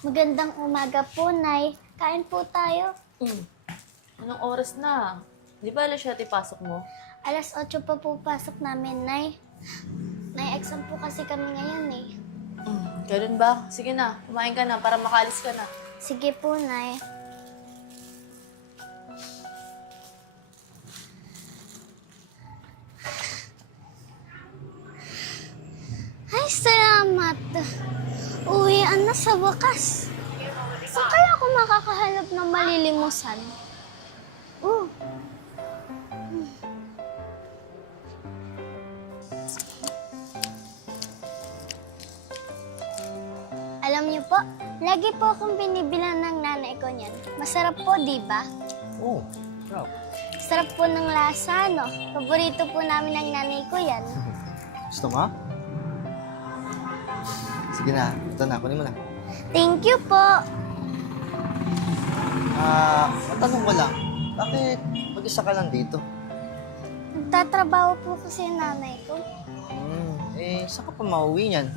Magandang umaga po, Nay. Kain po tayo. Anong oras na? Di ba alas 7 pasok mo? Alas 8 pa po pasok namin, Nay. May exam po kasi kami ngayon eh. Ganun ba? Sige na, kumain ka na para makalis ka na. Sige po, Nay. Ay, salamat. Uwian na sa wakas. Saan kaya ako makakahanap ng malilimusan? Oh. Alam niyo po, lagi po akong binibilan ng nanay ko niyan. Masarap po, di ba? Oh, sarap. Sarap po ng lasa, no? Paborito po namin ng nanay ko yan. Gusto mo? Sige na, ito na, kunin mo na. Thank you po. Matanong ko lang, bakit mag-isa ka lang dito? Nagtatrabaho po kasi yung nanay ko. Saan ka pa mauwi niyan?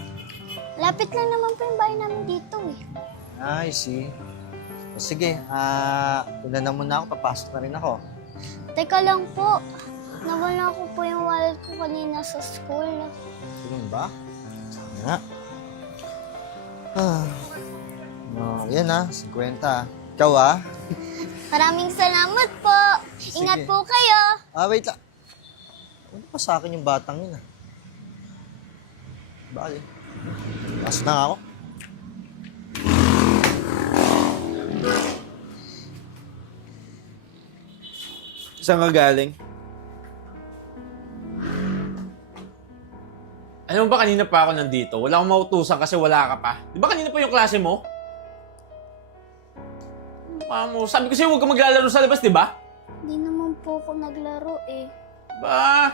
Lapit lang naman po yung bahay namin dito eh. I see. O sige, una na muna ako, papasok na rin ako. Teka lang po, nawala ko po yung wallet ko kanina sa school. Ganun ba? Sana nga. Yan 50. Ikaw Maraming salamat po. Ingat Sige. po kayo. Wait lang. Ano pa sa akin yung batang yun Bali. Pasok na nga ako. Saan ka galing? Alam mo ba kanina pa ako nandito? Wala akong mautusan kasi wala ka pa. Di ba kanina pa yung klase mo? Mo, sabi ko sa'yo huwag ka maglalaro sa labas, di ba? Hindi naman po ako naglaro eh. Ba?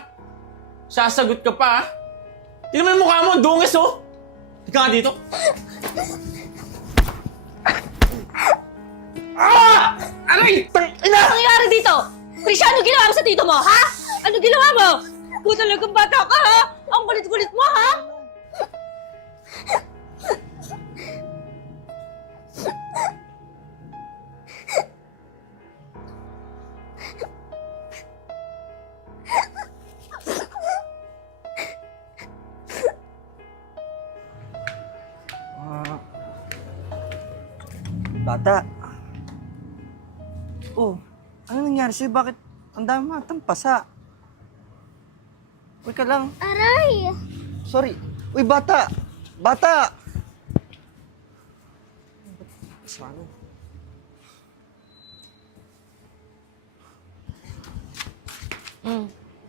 Sasagot ka pa, Di naman yung mukha mo, ang dungis, oh! Ika nga dito. Aray! Ano nangyayari dito? Krisha, ano ginawa mo sa tito mo, ha? Ano ginawa mo? Kung talagang bata ka, ha? Ang kulit-kulit mo, ha? Bata. Oh, ano nangyari sa'yo? Bakit ang dami matang pasa? Uy ka lang. Aray! Sorry. Uy, bata! Bata! Sana.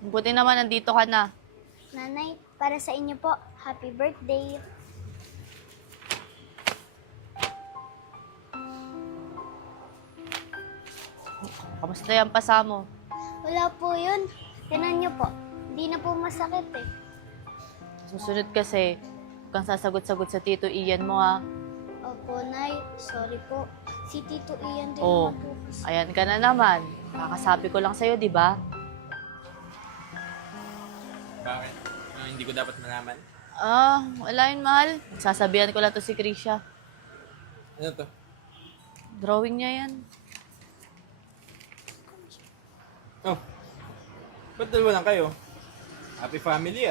Buti naman nandito ka na. Nanay, para sa inyo po, happy birthday. Kamusta yung pasa mo? Wala po yun. Tinan niyo po, hindi na po masakit eh. Susunod kasi, huwag kang sasagot-sagot sa Tito Ian mo, ha? Opo, Nay. Sorry po. Si Tito Ian din Oh, naman po kasi. ayan ka na naman. Kakasabi ko lang sa'yo, di ba? Bakit? Hindi ko dapat malaman. Wala yun, mahal. Sasabihan ko lang to si Krisha. Ano to? Drawing niya yan. Oh. Ba't dalawa lang kayo? Happy family,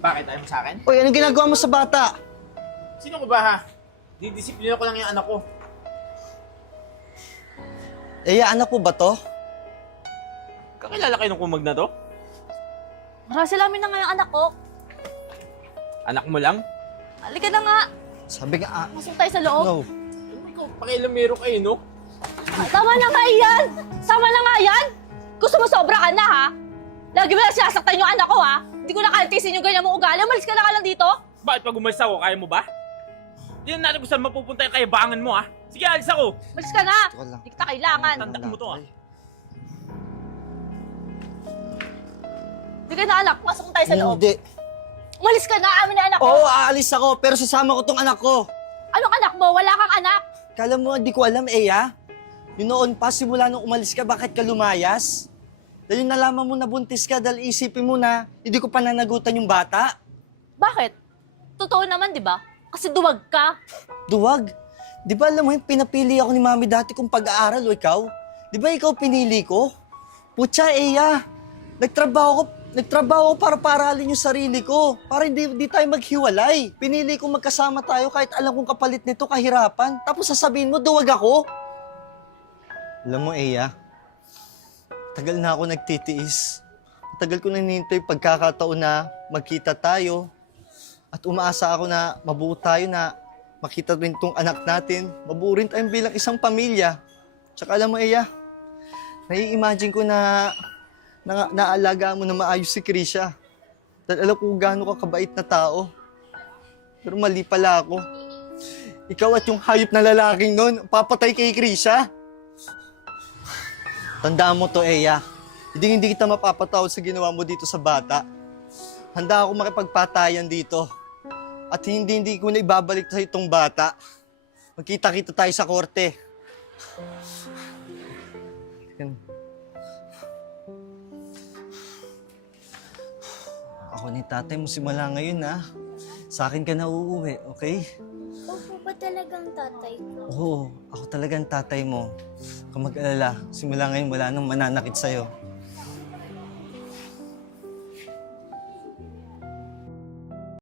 Bakit? Ayaw mo sa akin? Uy, anong ginagawa mo sa bata? Sino ko ba, ha? Didisiplina ko lang yung anak ko. Anak po ba to? Kakilala kayo ng kumag na to? Marasal namin na nga yung anak ko. Anak mo lang? Halika na nga. Sabi nga, Masok tayo sa loob. no. Ikaw, pakialamero kayo, no? Tama na nga yan! Tama na nga yan! Gusto mo sobra ka na, ha? Lagi mo lang sinasaktan yung anak ko, ha? Hindi ko nakalitisin yung ganyan mong ugali. Umalis ka na ka lang dito. Bakit pag umalis ako, kaya mo ba? Hindi na natin kung saan mapupunta yung kayabangan mo, ha? Sige, alis ako! Umalis ka na. Ito ka lang. Hindi kita kailangan. Tanda mo to, Hindi ka na, anak. Pasok tayo sa loob. Hindi. Umalis ka na, amin na anak ko. Oo, aalis ako, pero sasama ko tong anak ko. Anong anak mo? Wala kang anak. Kala mo, di ko alam, Yung noon pa, simula nung umalis ka, bakit ka lumayas? Dahil yung nalaman mo na buntis ka dahil isipin mo na hindi ko pananagutan yung bata. Bakit? Totoo naman, di ba? Kasi duwag ka. Duwag. Di ba alam mo yung pinapili ako ni Mami dati kung pag-aaral o ikaw? Di ba ikaw pinili ko? Putya, Eya. Nagtrabaho ko para paralin yung sarili ko. Para hindi tayo maghiwalay. Pinili ko magkasama tayo kahit alam kong kapalit nito kahirapan. Tapos sasabihin mo, duwag ako. Alam mo, Eya, tagal na ako nagtitiis. Tagal ko na hinihintay pagkakataon na magkita tayo. At umaasa ako na mabuo tayo na makita rin tong anak natin. Mabuo rin tayong bilang isang pamilya. Tsaka alam mo, Eya, nai-imagine ko na naalagaan mo na maayos si Krisha. Dahil alam ko gaano ka kabait na tao. Pero mali pala ako. Ikaw at yung hayop na lalaking nun, papatay kay Krisha. Tandaan mo to, Eya. Hindi kita mapapatawad sa ginawa mo dito sa bata. Handa ako makipagpatayan dito. At hindi ko na ibabalik sa itong bata. Magkita-kita tayo sa korte. Ako ni tatay mo simula ngayon, ha? Sa akin ka na uuwi, okay? Opo ba talagang tatay ko? Oo, ako talagang tatay mo. Kung mag-alala, simula ngayon wala nang mananakit sa'yo.